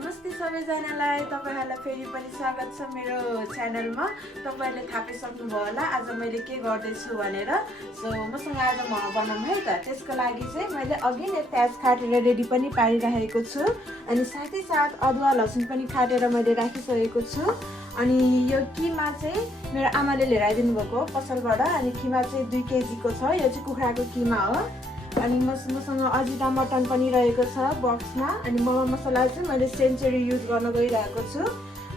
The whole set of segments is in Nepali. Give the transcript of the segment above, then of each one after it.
नमस्ते सबैजनालाई तपाईहरुलाई फेरि पनि स्वागत छ मेरो च्यानलमा। तपाईहरुले थाहा पाइसक्नुभयो होला आज मैले के गर्दै छु भनेर। सो मसँग आज मोमो बनाउँ है त। त्यसको लागि चाहिँ मैले अघि नै प्याज काटेर रेडी पनि पारिरहेको छु अनि साथै साथ अदुवा लसुन पनि काटेर मैले राखिसकेको छु। अनि यो किमा चाहिँ मेरो आमाले लिएर आइदिनु भएको पसलबाट अनि किमा चाहिँ 2 केजीको छ। यो चाहिँ कुखुराको किमा हो। अनि मसँग अजिना मटन पनि रहेको छ बक्समा। अनि मोमो मसला चाहिँ मैले सेन्चुरी युज गर्न गइरहेको छु।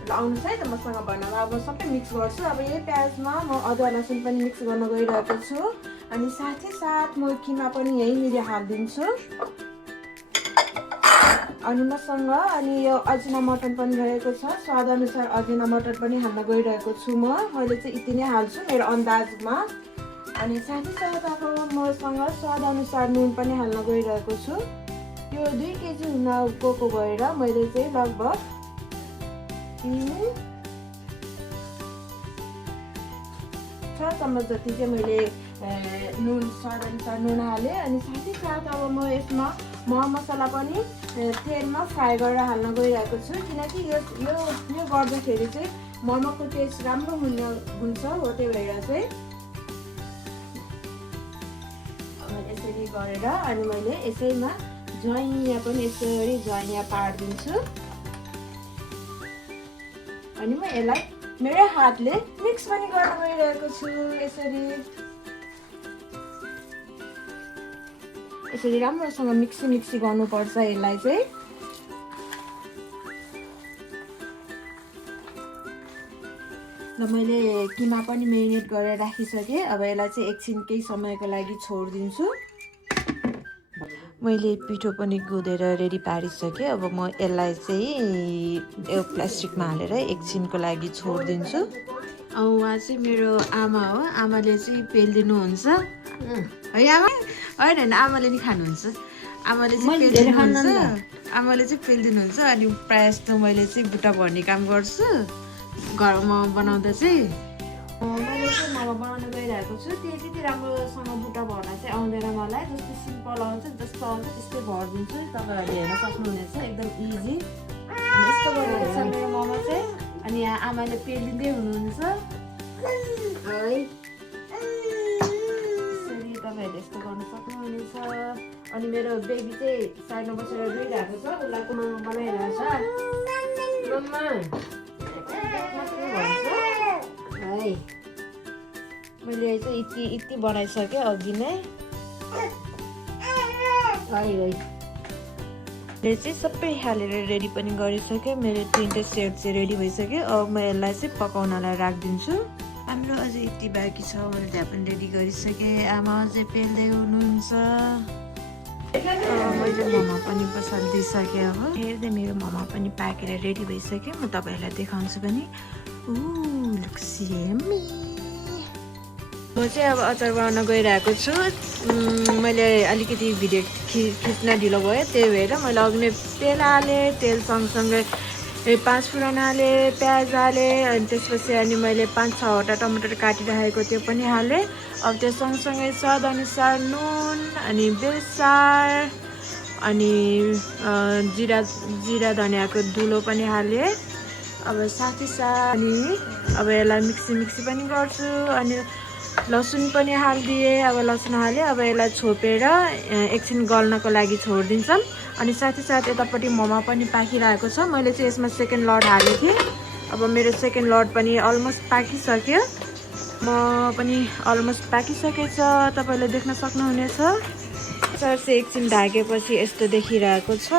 ल आउनुहोस् है त मसँग बनाउन। अब म सबै मिक्स गर्छु। अब यही प्याजमा म अदुवा लसुन पनि मिक्स गर्न गइरहेको छु अनि साथै साथ म किमा पनि यहीँनिर हालिदिन्छु। अनि मसँग अनि यो अजिना मटन पनि रहेको छ। स्वाद अनुसार अजिना मटन पनि हाल्न गइरहेको छु मैले चाहिँ यति नै हाल्छु मेरो अन्दाजमा। अनि साथै साथ अब मसँग स्वाद अनुसार नुन पनि हाल्न गइरहेको छु। यो 2 केजी हुन गएको भएर मैले चाहिँ लगभग 6 चम्मच जति चाहिँ मैले नुन स्वाद अनुसार नुन हालेँ। अनि साथै साथ अब म यसमा मोमो मसला पनि तेलमा फ्राई गरेर हाल्न गइरहेको छु किनकि यो गर्दाखेरि चाहिँ मोमोको टेस्ट राम्रो हुन्छ हो। त्यही भएर चाहिँ यसरी गरेर अनि मैले यसैमा ज्वाइँ पनि यसरी ज्वाइँ पारिदिन्छु। अनि म यसलाई मेरो हातले मिक्स पनि गर्न गइरहेको छु। यसरी राम्रोसँग मिक्सी गर्नुपर्छ यसलाई चाहिँ। ल मैले किमा पनि मेरिनेट गरेर राखिसकेँ। अब यसलाई चाहिँ एकछिन केही समयको लागि छोडिदिन्छु। मैले पिठो पनि गुदेर रेडी पारिसकेँ। अब म यसलाई चाहिँ यो प्लास्टिकमा हालेर एकछिनको लागि छोडिदिन्छु। उहाँ चाहिँ मेरो आमा हो। आमाले चाहिँ पेलिदिनुहुन्छ है आमा? होइन आमाले नि खानुहुन्छ। आमाले चाहिँ पेलिदिनुहुन्छ अनि प्रायः जस्तो मैले चाहिँ बुट्टा भर्ने काम गर्छु घरमा बनाउँदा चाहिँ। मैले चाहिँ मोमो बनाउन गइरहेको छु। त्यति राम्रोसँग बुट्टा भर्न चाहिँ आउँदैन मलाई। जस्तो सिम्पल आउँछ जस्तो आउँछ त्यस्तै भरिदिन्छु। तपाईँहरूले हेर्न सक्नुहुनेछ एकदम इजी। यस्तो गरेको छ मेरो मोमो चाहिँ। अनि यहाँ आमाले पेलिँदै हुनुहुन्छ है। यसरी तपाईँहरूले यस्तो गर्न सक्नुहुनेछ। अनि मेरो बेबी चाहिँ साइडमा बसेर रोइरहेको छ। उसलाई मोमो बनाइरहेछ है। मैले चाहिँ यति बनाइसकेँ अघि नै मैले चाहिँ सबै हालेर रेडी पनि गरिसकेँ। मेरो 3 सेट चाहिँ रेडी भइसक्यो। अब म यसलाई चाहिँ पकाउनलाई राखिदिन्छु। हाम्रो अझै यति बाँकी छ। मैले त्यहाँ पनि रेडी गरिसकेँ। आमा अझै पेल्दै हुनुहुन्छ। मैले मोमो पनि बसालिदिइसकेँ। अब हेर्दै मेरो मोमो पनि पाकेर रेडी भइसक्यो। म तपाईँहरूलाई देखाउँछु पनि। Looks yummy. म चाहिँ अब अचार बनाउन गइरहेको छु। मैले अलिकति भिडियो खिच्न ढिलो भयो त्यही भएर मैले अघि नै तेल हालेँ। तेल सँगसँगै 5 फुरन हालेँ, प्याज हालेँ अनि त्यसपछि अनि मैले 5-6वटा टमाटर काटिराखेको त्यो पनि हालेँ। अब त्यो सँगसँगै स्वाद अनुसार नुन अनि बेसार अनि जिरा धनियाँको धुलो पनि हालेँ। अब साथै साथ अनि अब यसलाई मिक्सी पनि गर्छु। अनि लसुन पनि हालिदिएँ। अब लसुन हालेँ। अब यसलाई छोपेर एकछिन गल्नको लागि छोडिदिन्छौँ। अनि साथै साथ यतापट्टि मोमो पनि पाकिरहेको छ। मैले चाहिँ यसमा सेकेन्ड लड हालेको थिएँ। अब मेरो सेकेन्ड लड पनि अलमोस्ट पाकिसक्यो। म पनि अलमोस्ट पाकिसकेछ। तपाईँले देख्न सक्नुहुनेछ। अचार चाहिँ एकछिन ढाकेपछि यस्तो देखिरहेको छ।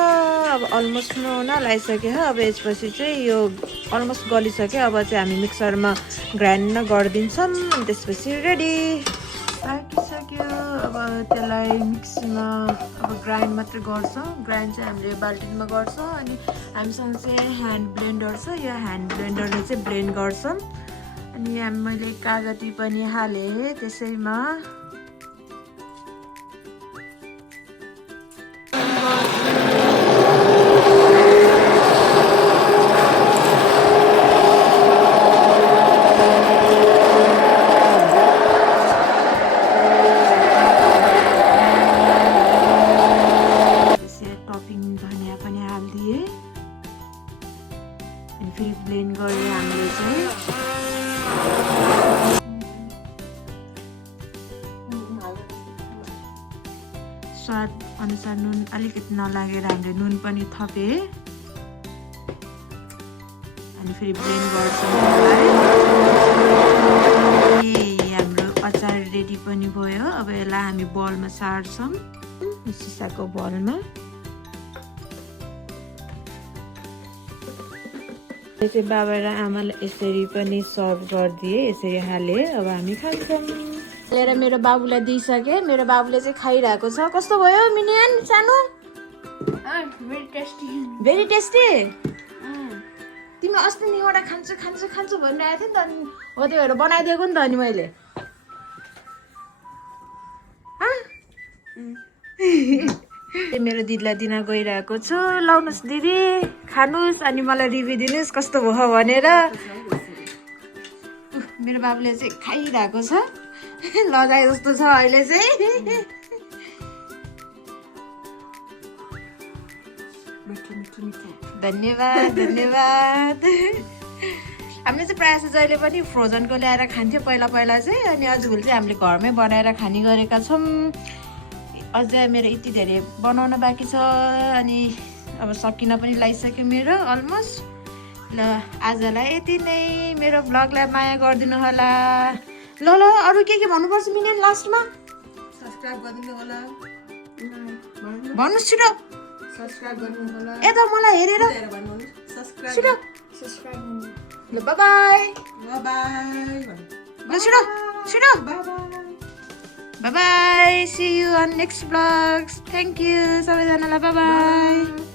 अब अलमोस्ट हुन लागिसक्यो हो। अब यसपछि चाहिँ यो अलमोस्ट गलिसक्यो। अब चाहिँ हामी मिक्सरमा ग्राइन्ड गरिदिन्छौँ। अनि त्यसपछि रेडी पाकिसक्यो। अब त्यसलाई मिक्सीमा अब ग्राइन्ड मात्रै गर्छौँ। ग्राइन्ड चाहिँ हामीले बाल्टिनमा गर्छौँ। अनि हामीसँग चाहिँ ह्यान्ड ब्लेन्डर छ। यो ह्यान्ड ब्लेन्डरले चाहिँ ब्लेन्ड गर्छौँ। अनि मैले कागती पनि हालेँ त्यसैमा। टपिङ धनियाँ पनि हालिदिएँ। फेरि ब्लेन्ड गरेर हामीले चाहिँ स्वाद अनुसार नुन अलिकति नलागेर हामीले नुन पनि थपे अनि फेरि ब्लेन्ड गर्छौँ हाम्रो अचार रेडी पनि भयो। अब यसलाई हामी बलमा सार्छौँ सिसाको बलमा। चाहिँ बाबा र आमाले यसरी पनि सर्भ गरिदिए, यसरी हाले। अब हामी खान्छौँ। लिएर मेरो बाबुलाई दिइसके, मेरो बाबुले चाहिँ खाइरहेको छ। कस्तो भयो मिनियन सानो? Very tasty. Very tasty. तिमी अस्ति नि एउटा खान्छु खान्छु खान्छु भनिरहेको थियो नि त, हो त्यो भएर बनाइदिएको नि त अनि मैले। मेरो दिदीलाई दिन गइरहेको छु। लाउनुहोस् दिदी, खानुहोस् अनि मलाई रिभ्यू दिनुहोस् कस्तो भयो भनेर। मेरो बाबुले चाहिँ खाइरहेको छ, लगाए जस्तो छ अहिले चाहिँ। धन्यवाद धन्यवाद। हामीले चाहिँ प्रायः जहिले पनि फ्रोजनको ल्याएर खान्थ्यो पहिला पहिला चाहिँ, अनि आजभोलि चाहिँ हामीले घरमै बनाएर खाने गरेका छौँ। अझै मेरो यति धेरै बनाउन बाँकी छ अनि अब सकिन पनि लागिसक्यो मेरो अलमोस्ट। ल आजलाई यति नै। मेरो ब्लगलाई माया गरिदिनु होला। ल ल अरू के भन्नुपर्छ मिनियन लास्टमा? सब्स्क्राइब गरिदिनु होला। भन्नुहोस् छिटो। सब्स्क्राइब गर्नु होला। यता मलाई हेरेर सब्स्क्राइब छिटो। सब्स्क्राइब ल बाइ बाइ। बाइ ल छिटो छिटो। Bye bye. Bye bye. See you on next vlogs. Thank you. सबैजनालाई bye bye.